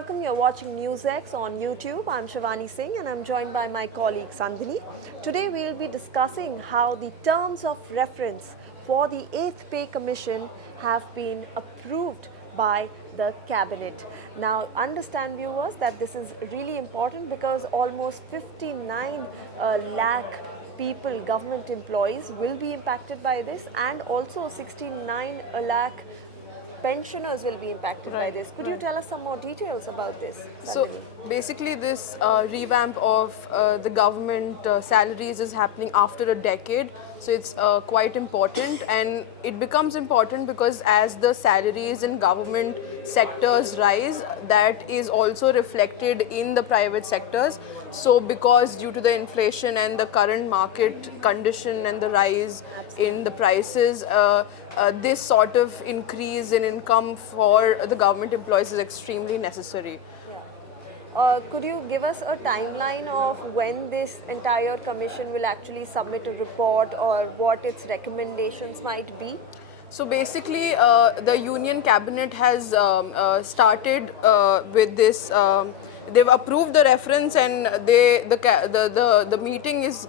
welcome. You're watching NewsX on YouTube. I'm Shivani Singh and I'm joined by my colleague Sandhini. Today we'll be discussing how the terms of reference for the 8th Pay Commission have been approved by the cabinet. Now understand viewers that this is really important because almost 59 lakh people, government employees will be impacted by this, and also 69 lakh pensioners will be impacted by this. Could you tell us some more details about this, So Sandhini? basically this revamp of the government salaries is happening after a decade. So it's quite important, and it becomes important because as the salaries in government sectors rise, that is also reflected in the private sectors. So because due to the inflation and the current market condition and the rise in the prices, this sort of increase in income for the government employees is extremely necessary. Could you give us a timeline of when this entire commission will actually submit a report, or what its recommendations might be? So basically, the Union Cabinet has started with this. They've approved the reference, and the meeting is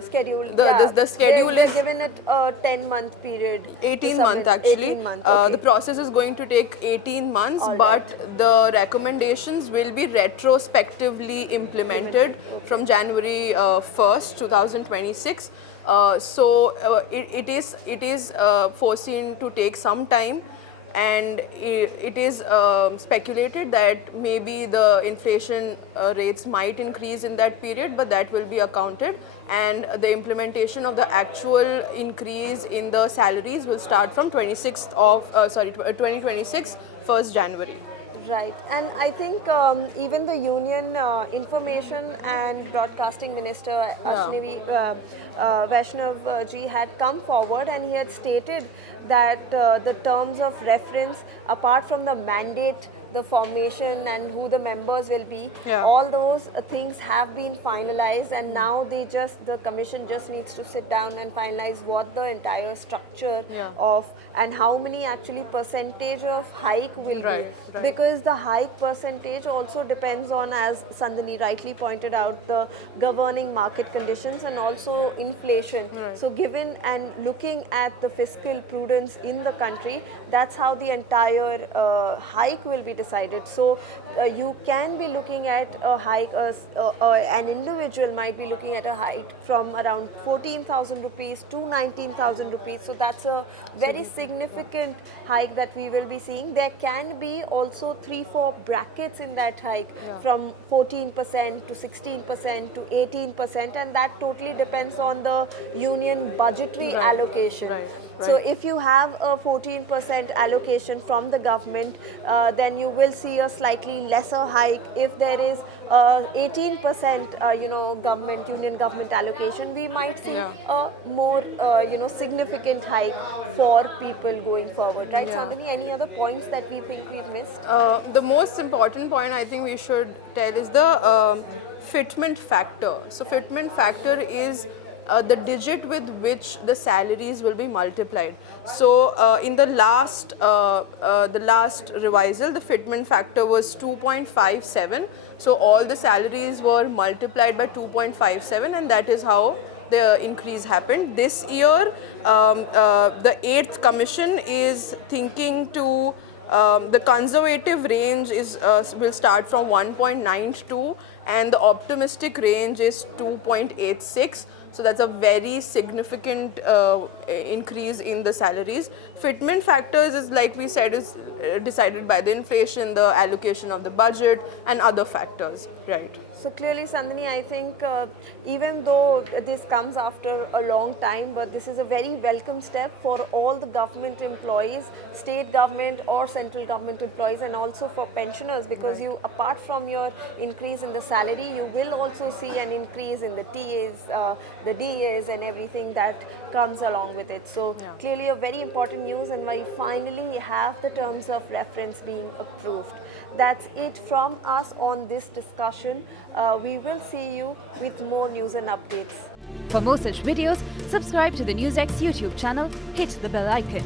Schedule. the schedule they're is given it a 10-month period. 18 to months submit. actually. 18 months. Okay. The process is going to take 18 months, All but right. the recommendations will be retrospectively implemented from January 1st, 2026. It is foreseen to take some time, and it is speculated that maybe the inflation rates might increase in that period, but that will be accounted, and the implementation of the actual increase in the salaries will start from 2026, 1st January. Right, and I think even the Union Information and Broadcasting Minister Ashwini Vaishnav ji had come forward, and he had stated that the terms of reference, apart from the mandate, the formation and who the members will be, all those things have been finalized, and now the commission just needs to sit down and finalize what the entire structure of and how many actually percentage of hike will be. Because the hike percentage also depends on, as Sandhini rightly pointed out, the governing market conditions and also inflation. So given and looking at the fiscal prudence in the country, that's how the entire hike will be decided. So you can be looking at a hike, an individual might be looking at a hike from around 14,000 rupees to 19,000 rupees. So that's a very significant hike that we will be seeing. There can be also 3-4 brackets in that hike, from 14% to 16% to 18%, and that totally depends on the union budgetary allocation. So if you have a 14% allocation from the government, then you will see a slightly lesser hike. If there is 18% union government allocation, we might see a more significant hike for people going forward, right? Sandhini, any other points that we think we've missed? The most important point I think we should tell is the fitment factor. So fitment factor is the digit with which the salaries will be multiplied. So in the last revisal, the fitment factor was 2.57. So all the salaries were multiplied by 2.57, and that is how the increase happened. This year, the 8th Commission is thinking to the conservative range will start from 1.92, and the optimistic range is 2.86. So that's a very significant increase in the salaries. Fitment factors is, like we said, is decided by the inflation, the allocation of the budget, and other factors, right? So clearly, Sandhini, I think even though this comes after a long time, but this is a very welcome step for all the government employees, state government or central government employees, and also for pensioners, because you, apart from your increase in the salary, you will also see an increase in the TAs, the DAs, and everything that comes along with it. So clearly a very important news, and we finally have the terms of reference being approved. That's it from us on this discussion. We will see you with more news and updates. For more such videos, subscribe to the NewsX YouTube channel, hit the bell icon.